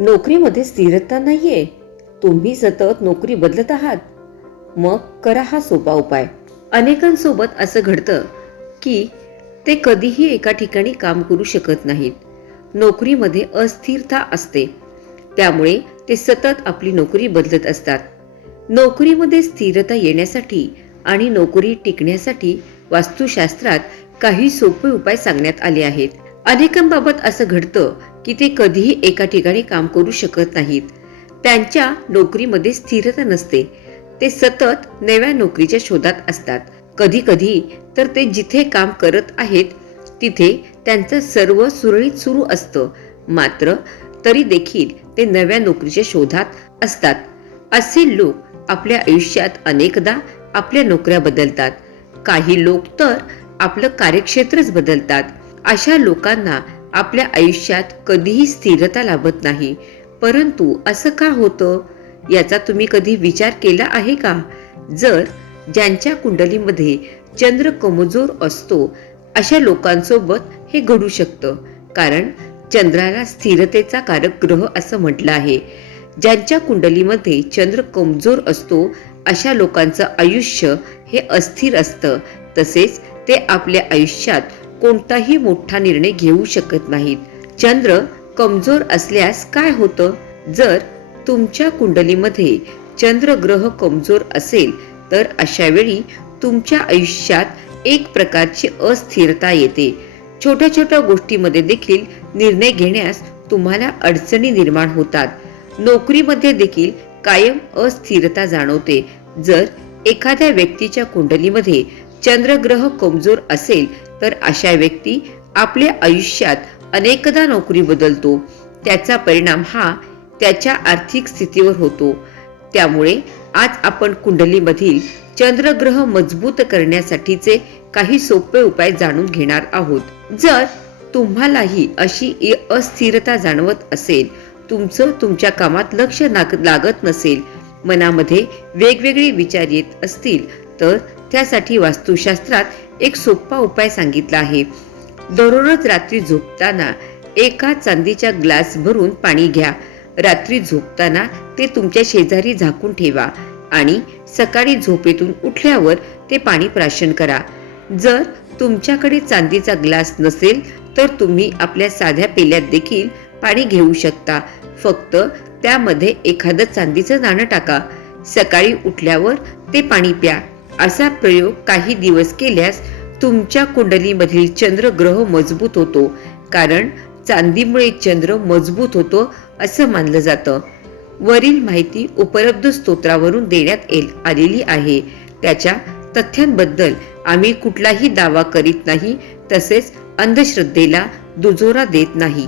नोकरीमध्ये स्थिरता नाहीये, तुम्ही सतत नोकरी बदलत आहात, मग करा हा सोपा उपाय. अनेकांसोबत असं घडतं की ते कधीही एका ठिकाणी काम करू शकत नाहीत. नोकरीमध्ये अस्थिरता असते, त्यामुळे ते सतत आपली नोकरी बदलत असतात. नोकरीमध्ये स्थिरता येण्यासाठी आणि नोकरी टिकण्यासाठी वास्तुशास्त्रात काही सोपे उपाय सांगण्यात आले आहेत. अनेकांबाबत असं घडतं की ते कधीही एका ठिकाणी काम करू शकत नाहीत. त्यांच्या नोकरीमध्ये स्थिरता नसते. ते सतत नव्या नोकरीच्या शोधात असतात. कधी कधी तर ते जिथे काम करत आहेत तिथे त्यांचं सर्व सुरळीत सुरू असतं, मात्र तरी देखील ते नव्या नोकरीच्या शोधात असतात. असे लोक आपल्या आयुष्यात अनेकदा आपल्या नोकऱ्या बदलतात. काही लोक तर आपलं कार्यक्षेत्रच बदलतात. अशा लोकांना आपल्या आयुष्यात कधीही स्थिरता लाभत नाही. परंतु असं का होतं याचा तुम्ही कधी विचार केला आहे का? जर ज्यांच्या कुंडलीमध्ये चंद्र कमजोर असतो अशा लोकांसोबत हे घडू शकतं, कारण चंद्राला स्थिरतेचा कारक ग्रह असं म्हटलं आहे. ज्यांच्या कुंडलीमध्ये चंद्र कमजोर असतो अशा लोकांचं आयुष्य हे अस्थिर असतं. तसेच ते आपल्या आयुष्यात कोणताही मोठा निर्णय घेऊ शकत नाहीत. चंद्र कमजोर असल्यास काय होतं? जर तुमच्या कुंडलीमध्ये चंद्र ग्रह कमजोर असेल तर अशा वेळी तुमच्या आयुष्यात एक प्रकारची अस्थिरता येते. छोट्या छोट्या गोष्टीमध्ये देखील निर्णय घेण्यास तुम्हाला अडचणी निर्माण होतात. नोकरीमध्ये देखील कायम अस्थिरता जाणवते. जर एखाद्या व्यक्तीच्या कुंडलीमध्ये चंद्रग्रह कमजोर असेल तर अशा व्यक्ती आपल्या आयुष्यात अनेकदा नोकरी बदलतो. त्याचा परिणाम हा त्याच्या आर्थिक स्थितीवर होतो. त्यामुळे आज आपण कुंडलीमधील चंद्रग्रह मजबूत करण्यासाठीचे काही सोपे उपाय जाणून घेणार आहोत. जर तुम्हालाही अशी अस्थिरता जाणवत असेल, तुमचं तुमच्या कामात लक्ष लागत नसेल, मनामध्ये वेगवेगळे विचार येत असतील, तर त्यासाठी वास्तुशास्त्रात एक सोपा उपाय सांगितला आहे. दररोज रात्री झोपताना एका चांदीच्या ग्लास भरून पाणी घ्या. रात्री झोपताना ते तुमच्या शेजारी झाकून ठेवा आणि सकाळी झोपेतून उठल्यावर ते पाणी प्राशन करा. जर तुमच्याकडे चांदीचा ग्लास नसेल तर तुम्ही आपल्या साध्या पेल्यात देखील पाणी घेऊ शकता. फक्त त्यामध्ये एखादं चांदीचं नाणं टाका. सकाळी उठल्यावर ते पाणी प्या. असा प्रयोग काही दिवस केल्यास तुमच्या कुंडलीमधील चंद्र ग्रह मजबूत होतो, कारण चांदीमुळे चंद्र मजबूत होतो असं मानलं जातं. वरील माहिती उपलब्ध स्तोत्रावरून देण्यात आलेली आहे. त्याच्या तथ्यांबद्दल आम्ही कुठलाही दावा करीत नाही, तसेच अंधश्रद्धेला दुजोरा देत नाही.